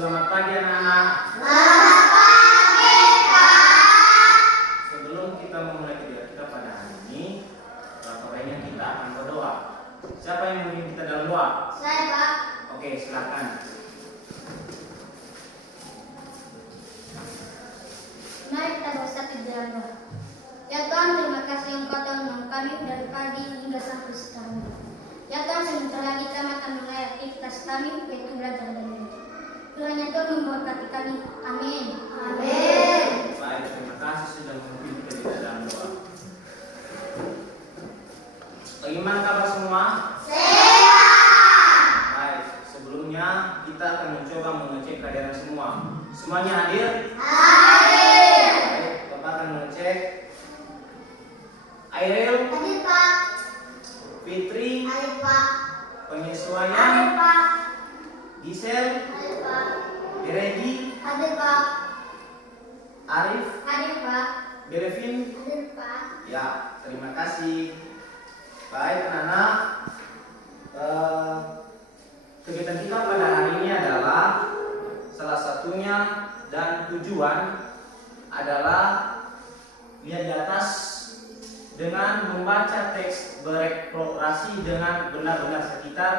Selamat pagi anak-anak. Selamat pagi, Kak. Sebelum kita memulai kuliah kita pada hari ini, baiknya kita akan berdoa. Siapa yang memimpin kita dalam doa? Saya, Pak. Oke, silakan. Mari kita bersatu dalam doa. Ya Tuhan, terima kasih Engkau telah menolong kami dari pagi hingga sampai sekarang. Ya Tuhan, sebentar lagi kami akan mulai aktivitas kami, yaitu belajar dan mengajar. Kiranya Tuhan memberkati kami. Amin. Amin. Baik, terima kasih sudah memimpin kita dalam doa. Bagaimana kabar semua? Sehat. Baik, sebelumnya kita akan mencoba mengecek kehadiran semua. Semuanya hadir? Hadir. Baik, Bapak akan mengecek. Airil, Hadir, Pak. Fitri, Hadir, Pak. penyesuaian, Hadir, Pak. Gisel, Hadir, Pak. Regi, Hadir, Pak. Arif, Hadir, Pak. Belevin. Hadir, Pak. Ya, terima kasih. Baik anak-anak, kegiatan kita pada hari ini adalah salah satunya dan tujuan adalah lihat di atas dengan membaca teks bereksplorasi dengan benda-benda sekitar.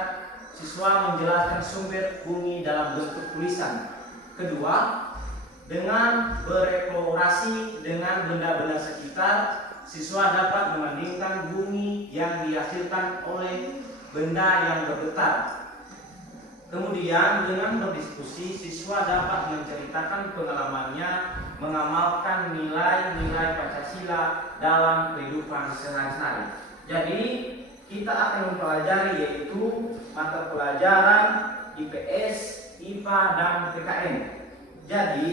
Siswa menjelaskan sumber bumi dalam bentuk tulisan. Kedua, dengan bereksplorasi dengan benda-benda sekitar, siswa dapat membandingkan bumi yang dihasilkan oleh benda yang bergetar. Kemudian dengan berdiskusi, siswa dapat menceritakan pengalamannya mengamalkan nilai-nilai Pancasila dalam kehidupan sehari-hari. Jadi kita akan mempelajari yaitu mata pelajaran IPS, IPA, dan PKN. Jadi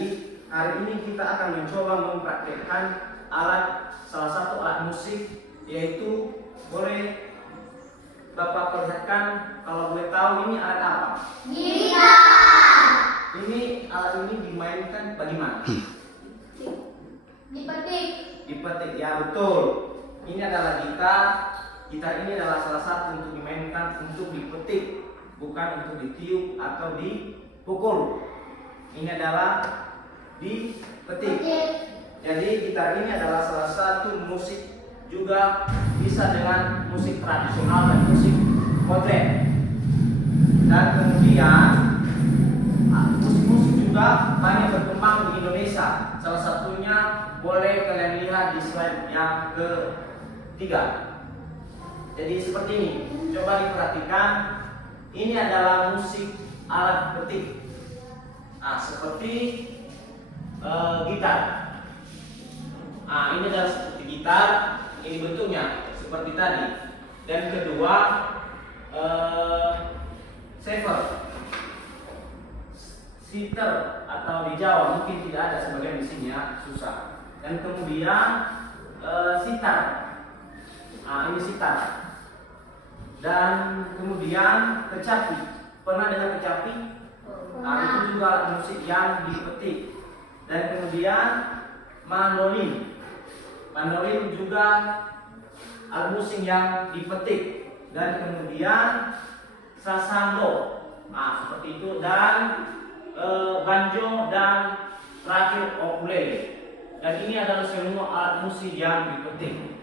hari ini kita akan mencoba mempraktikkan salah satu alat musik, yaitu boleh Bapak perlihatkan, kalau boleh tahu ini alat apa? Gitar. Ini alat ini dimainkan bagaimana? Dipetik. Dipetik, ya betul. Ini adalah gitar. Gitar ini adalah salah satu untuk dimainkan untuk dipetik, bukan untuk ditiup atau dipukul. Ini adalah dipetik. Jadi gitar ini adalah salah satu musik, juga bisa dengan musik tradisional dan musik modern. Dan kemudian musik-musik juga banyak berkembang di Indonesia. Salah satunya boleh kalian lihat di slide yang ketiga. Jadi seperti ini, coba diperhatikan. Ini adalah musik alat petik. Nah, seperti gitar. Ini adalah seperti gitar. Ini bentuknya seperti tadi. Dan kedua, saver, sitar atau di Jawa mungkin tidak ada, sebagian di sini ya, susah. Dan kemudian sitar. Ini sitar. Dan kemudian kecapi. Pernah dengar kecapi? Itu juga musik yang dipetik. Dan kemudian mandolin. Mandolin juga alat musik yang dipetik. Dan kemudian sasando, seperti itu. Dan banjo dan terakhir ukulele. Dan ini adalah semua alat musik yang dipetik.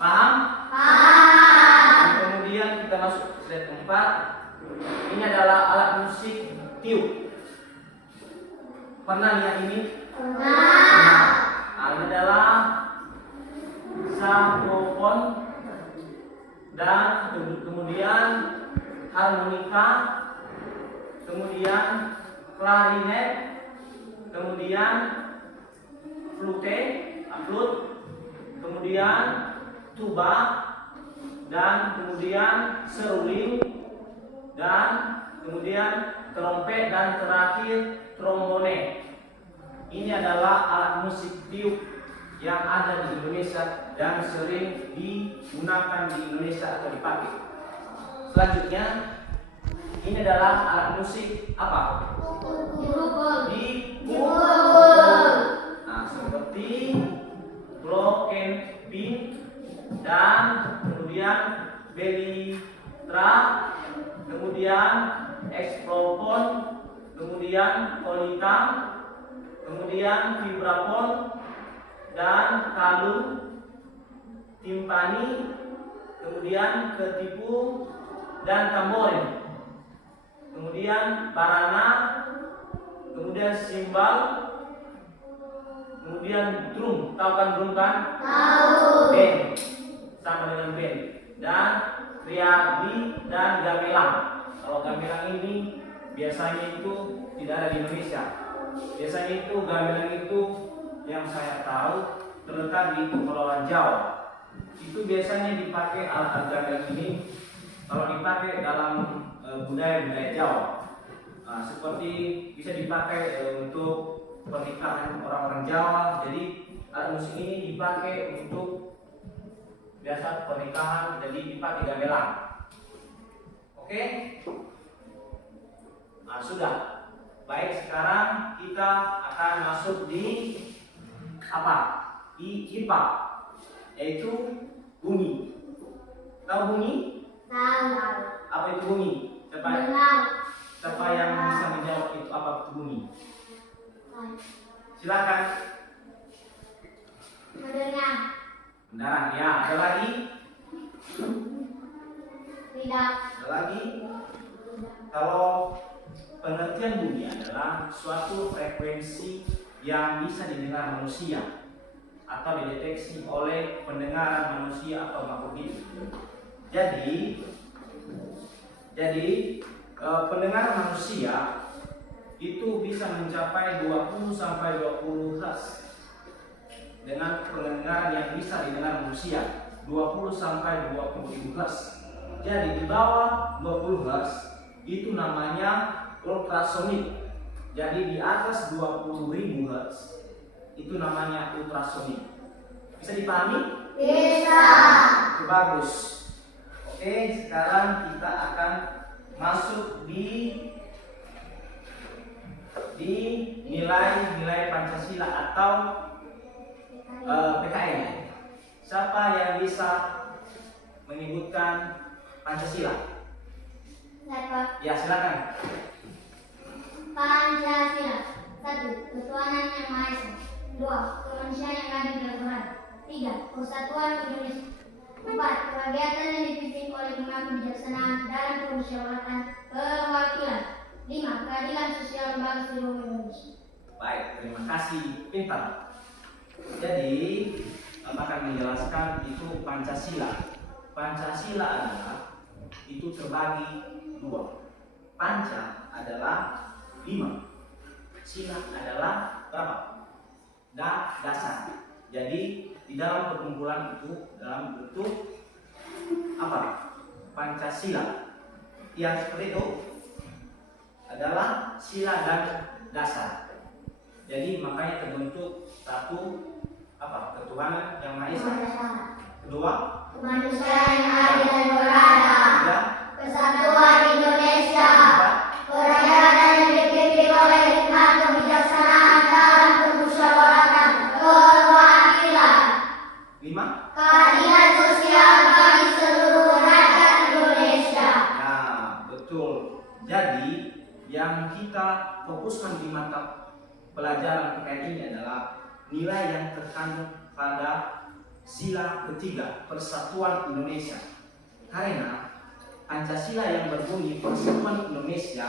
Paham? Paham. Dan kemudian kita masuk ke slide keempat. Ini adalah alat musik tiup. Pernah lihat ini? Pernah. Ini adalah saxophone dan kemudian harmonika, kemudian klarinet, kemudian flute, kemudian tuba, dan kemudian seruling, dan kemudian trompet, dan terakhir trombone. Ini adalah alat musik tiup yang ada di Indonesia dan sering digunakan di Indonesia atau dipakai. Selanjutnya, ini adalah alat musik apa? Dipukul. Seperti glockenspiel dan kemudian belly drum, kemudian xylophone, kemudian kol hitam, kemudian vibrafon dan kalung, timpani, kemudian ketipu dan tamborin, kemudian barana, kemudian simbal, kemudian drum. Tahu kan drum kan? Tahu. Band, sama dengan band. Dan riagi dan gamelan. Kalau gamelan ini biasanya itu tidak ada di Indonesia. Biasanya itu gamelan itu yang saya tahu terletak di Kepulauan Jawa. Itu biasanya dipakai alat gamelan ini kalau dipakai dalam budaya Jawa. Nah, seperti bisa dipakai untuk pernikahan orang-orang Jawa. Jadi alat musik ini dipakai untuk biasa pernikahan, jadi dipakai gamelan. Oke? Nah, sudah. Baik, sekarang kita akan masuk di apa? Di IPA, yaitu bunyi. Tahu bunyi? Tahu. Apa itu bunyi? Siapa yang bisa menjawab itu apa itu bunyi? Silakan. Mendengar. Mendengar. Ya, ada lagi? Tidak. Ada lagi? Kalau pengertian bunyi adalah suatu frekuensi yang bisa didengar manusia atau dideteksi oleh pendengaran manusia atau makhluk hidup. Jadi pendengaran manusia itu bisa mencapai 20 sampai 20 Hz. Dengan pendengaran yang bisa didengar manusia 20 sampai 20 Hz. Jadi di bawah 20 Hz itu namanya ultrasonik. Jadi di atas 20.000 Hz itu namanya ultrasonik. Bisa dipahami? Bisa. Bagus. Oke, sekarang kita akan masuk di nilai-nilai Pancasila atau PKN. Siapa yang bisa menyebutkan Pancasila? Saya. Ya, silakan. Pancasila. 1. Ketuhanan yang Maha Esa. 2. Kemanusiaan yang adil dan beradab. 3. Persatuan Indonesia. 4. Kegiatan yang dipimpin oleh Dewan Kebijaksanaan dalam Permusyawaratan Perwakilan. 5. Keadilan sosial lembaga seluruh Indonesia. Baik, terima kasih. Pintar. Jadi, akan menjelaskan itu Pancasila. Pancasila adalah itu terbagi dua. Panca adalah 5. Sila adalah berapa? Dasar. Jadi di dalam perkumpulan itu dalam bentuk apa? Pancasila. Yang seperti itu adalah sila dan dasar. Jadi makanya terbentuk satu apa? Ketuhanan yang Maha Esa. Kedua, Kemanusiaan yang adil dan beradab. tiga, Kesatuan Indonesia. Perayaan yang dipimpin oleh hikmat kebijaksanaan dalam permusyawaratan perwakilan. 5. Keadilan sosial bagi seluruh rakyat Indonesia. Ya, betul. Jadi yang kita fokuskan di mata pelajaran PKN ini adalah nilai yang terkandung pada sila ketiga Persatuan Indonesia. Karena Pancasila yang berbunyi Persatuan Indonesia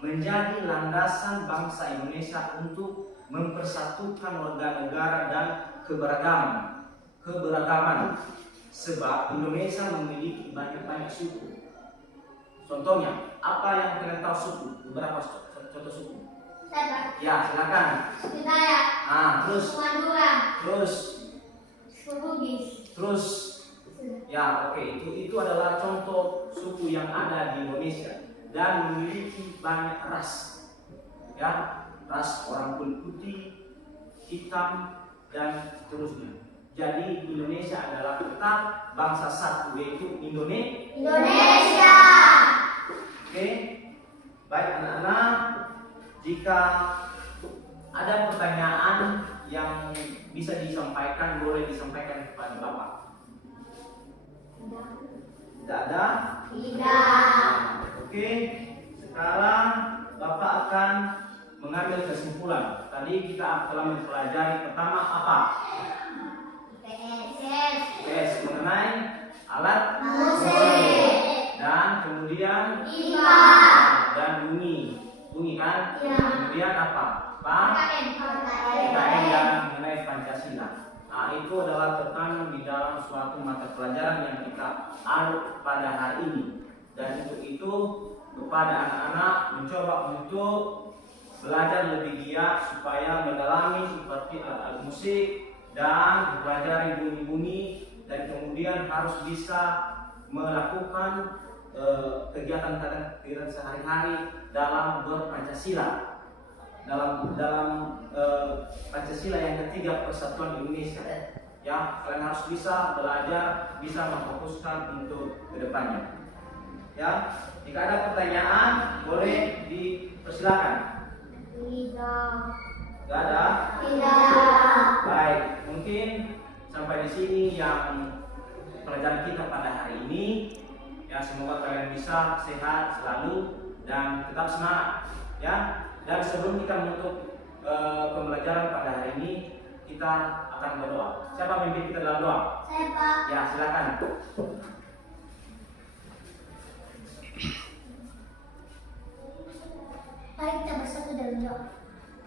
menjadi landasan bangsa Indonesia untuk mempersatukan warga negara dan keberagaman. Sebab Indonesia memiliki banyak suku. Contohnya, apa yang kalian tahu suku? Beberapa contoh suku. Saya. Ya, silakan. Saya. Terus. Madura. Terus. Bugis. Terus. Ya, oke. Itu adalah contoh suku yang ada di Indonesia dan memiliki banyak ras. Ya, ras orang kulit putih, hitam, dan seterusnya. Jadi Indonesia adalah tetap bangsa satu, yaitu Indonesia. Oke, baik anak-anak. Jika ada pertanyaan yang bisa disampaikan, boleh disampaikan kepada Bapak. Tidak ada? Tidak. Oke, sekarang Bapak akan kesimpulan. Tadi kita telah mempelajari pertama apa? PS mengenai alat musik, dan kemudian dan bunyi kan? Kemudian apa? PKN yang mengenai Pancasila. Nah, itu adalah terkandung di dalam suatu mata pelajaran yang kita anut pada hari ini. Dan untuk itu kepada anak-anak mencoba untuk belajar lebih giat supaya mendalami seperti alat musik dan mempelajari bunyi-bunyi, dan kemudian harus bisa melakukan kegiatan-kegiatan sehari-hari dalam berpancasila. Dalam Pancasila yang ketiga, Persatuan Indonesia. Ya, kalian harus bisa belajar, bisa memfokuskan untuk kedepannya. Ya, jika ada pertanyaan boleh dipersilakan. Tidak ada? Tidak. Baik, mungkin sampai di sini yang pelajaran kita pada hari ini. Ya, semoga kalian bisa sehat selalu dan tetap semangat. Ya. Dan sebelum kita menutup pembelajaran pada hari ini, kita akan berdoa. Siapa memimpin kita dalam doa? Saya, Pak. Ya, silakan. Mari kita bersatu dalam doa.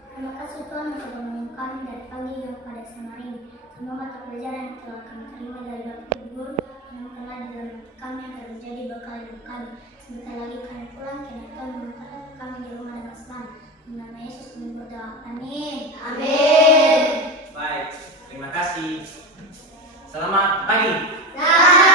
Terima kasih Tuhan untuk menolong kami dari pagi hingga pada siang hari ini. Semoga mata pelajaran yang telah kami terima dari Bapak Ibu Guru yang telah di dalam hati kami akan menjadi bekal hidup kami. Sebentar lagi kami pulang, kiranya Tuhan memberkati kami di rumah dengan selamat. Nama Yesus kami berdoa. Amin. Baik, terima kasih. Selamat pagi. Selamat